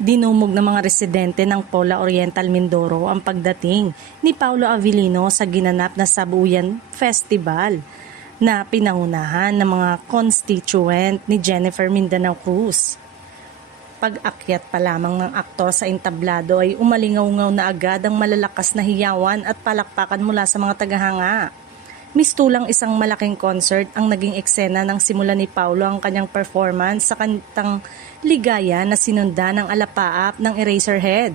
Dinumog ng mga residente ng Pola Oriental Mindoro ang pagdating ni Paulo Avellino sa ginanap na Sabuyan Festival na pinangunahan ng mga constituent ni Jennifer Mindanao Cruz. Pag-akyat pa lamang ng aktor sa entablado ay umalingaw-ngaw na agad ang malalakas na hiyawan at palakpakan mula sa mga tagahanga. Mistulang isang malaking concert ang naging eksena ng simula ni Paulo ang kanyang performance sa kantang Ligaya na sinundan ng alapaap ng Eraserhead.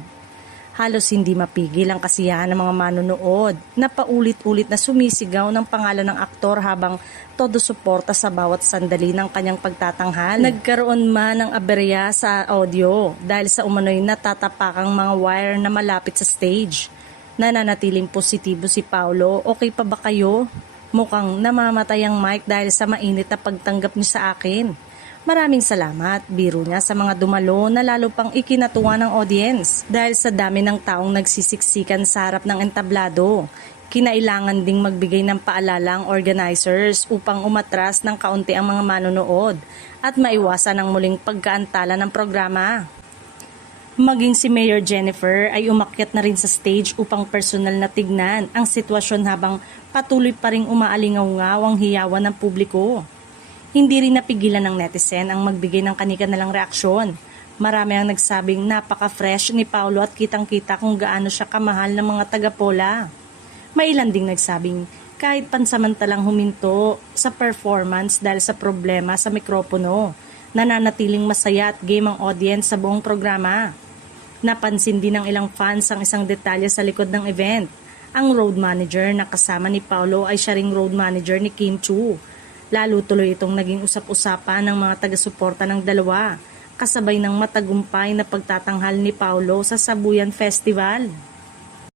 Halos hindi mapigil ang kasiyahan ng mga manonood na paulit-ulit na sumisigaw ng pangalan ng aktor habang todo suporta sa bawat sandali ng kanyang pagtatanghal. Nagkaroon man ng aberya sa audio dahil sa umano'y natatapakang mga wire na malapit sa stage. Nananatiling positibo si Paulo. Okay pa ba kayo? Mukhang namamatay ang mic dahil sa mainit na pagtanggap niyo sa akin. Maraming salamat, biro niya sa mga dumalo na lalo pang ikinatuwa ng audience dahil sa dami ng taong nagsisiksikan sa harap ng entablado. Kinailangan ding magbigay ng paalala ang organizers upang umatras ng kaunti ang mga manonood at maiwasan ang muling pagkaantala ng programa. Maging si Mayor Jennifer ay umakyat na rin sa stage upang personal na tignan ang sitwasyon habang patuloy pa ring umaalingaw-ngaw ang hiyawan ng publiko. Hindi rin napigilan ng netizen ang magbigay ng kani-kanilang reaksyon. Marami ang nagsabing napaka-fresh ni Paulo at kitang-kita kung gaano siya kamahal ng mga taga-Pola. May ilan ding nagsabing kahit pansamantalang huminto sa performance dahil sa problema sa mikropono, nananatiling masaya at game ang audience sa buong programa. Napansin din ng ilang fans ang isang detalye sa likod ng event. Ang road manager na kasama ni Paulo ay siya ring road manager ni Kim Chu. Lalo tuloy itong naging usap-usapan ng mga taga-suporta ng dalawa, kasabay ng matagumpay na pagtatanghal ni Paulo sa Sabuyan Festival.